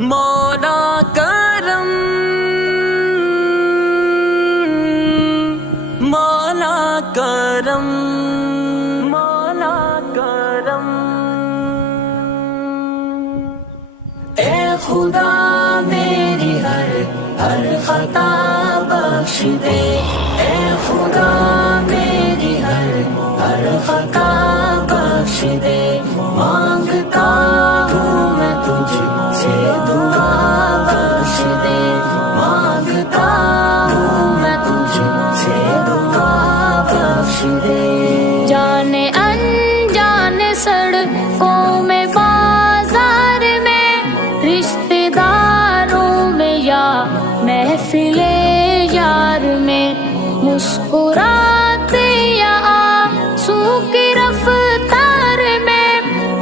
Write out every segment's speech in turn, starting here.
مولا کرم مولا کرم مولا کرم اے خدا میری ہر خطا بخش دے، اے خدا میری ہر خطا بخش دے، مانگتا ہوں میں تجھ سے دعا بخش دے، مانگتا ہوں میں تجھ سے دعا بخش دے۔ جانے انجانے سڑکوں میں بازار میں، رشتہ داروں میں یا محفل یار میں، مسکراتے یا آنسو کی رفتار میں،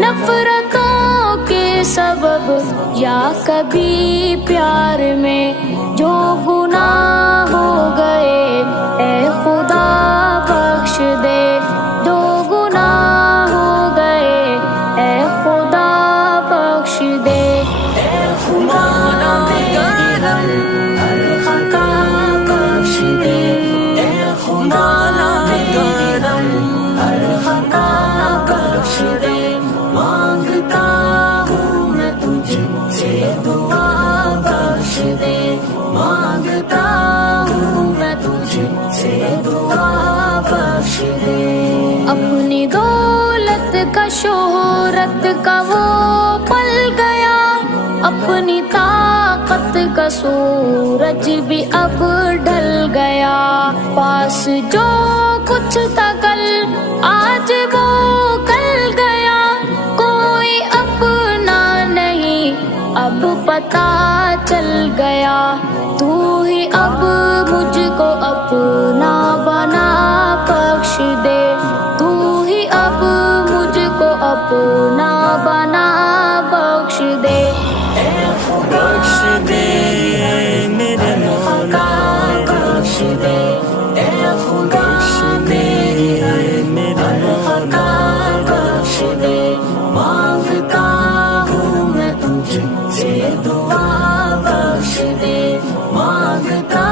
نفرتوں کے سبب یا کبھی پیار میں، جو گناہ ہو گئے اے خدا بخش دے، جو گناہ ہو گئے اے خدا بخش دے۔ اے مولا کرم ہر خطا بخش دے، اے خدا کرم ہر خطا بخش دے، مانگتا ہوں میں تجھ سے دعا بخش دے، مانگتا ہوں میں تجھ سے دعا بخش دے۔ اپنی دولت کا شہرت کا وہ پل گیا، اپنی طاقت کا سورج بھی اب ڈھل گیا، پاس جو کچھ تھا کل آج وہ کل گیا، کوئی اپنا نہیں اب پتہ چل گیا، تو ہی اب مجھ کو اپنا بنا بخش دے، تو ہی اب مجھ کو اپنا بنا بخش دے۔ بخش دے میرے مولا بخش دے، اے خدا میری میرے مولا بخش دے، مانگتا ہوں میں تجھ سے دعا بخش دے، مانگتا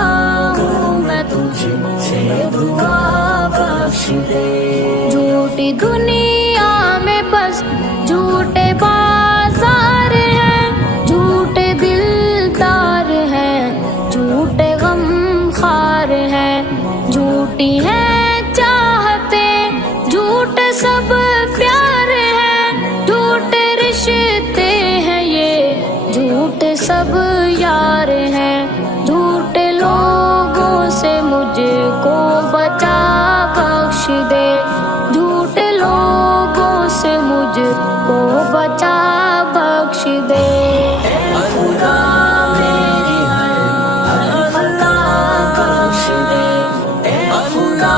ہوں میں تجھ سے دعا بخش دے۔ جھوٹی دنیا میں بس جھوٹے بازار ہیں، جھوٹے دلدار ہیں، جھوٹے غم خار ہیں، جھوٹی ہیں چاہتے، جھوٹے سب پیار ہیں، جھوٹے رشتے ہیں یہ، جھوٹے سب یار ہیں، جھوٹے لوگوں سے مجھ کو بچا بخش دے، جھوٹے لوگوں سے مجھ کو بچا بخش دے۔ خدا میری ہر خطا بخش دے، اے خدا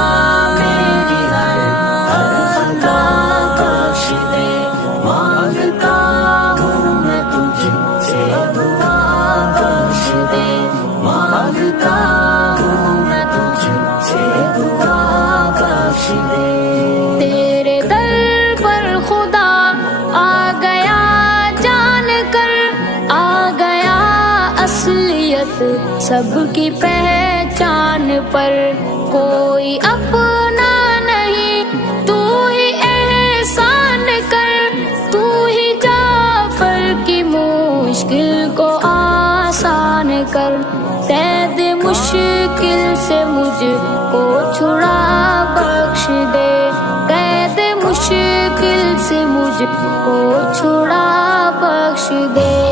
میری ہر خطا بخش دے، مانگتا ہوں میں تجھ سے دعا بخش دے، مانگتا ہوں میں تجھ سے دعا بخش دے۔ تیرے در پر خدا آ گیا جان کر، آ گیا اصلیت سب کی پہچان پر، کوئی اپنا نہیں تو ہی احسان کر، تو ہی جعفر کی مشکل کو آسان کر، قید مشکل سے مجھ کو چھڑا بخش دے، قید مشکل سے مجھ کو چھڑا بخش دے۔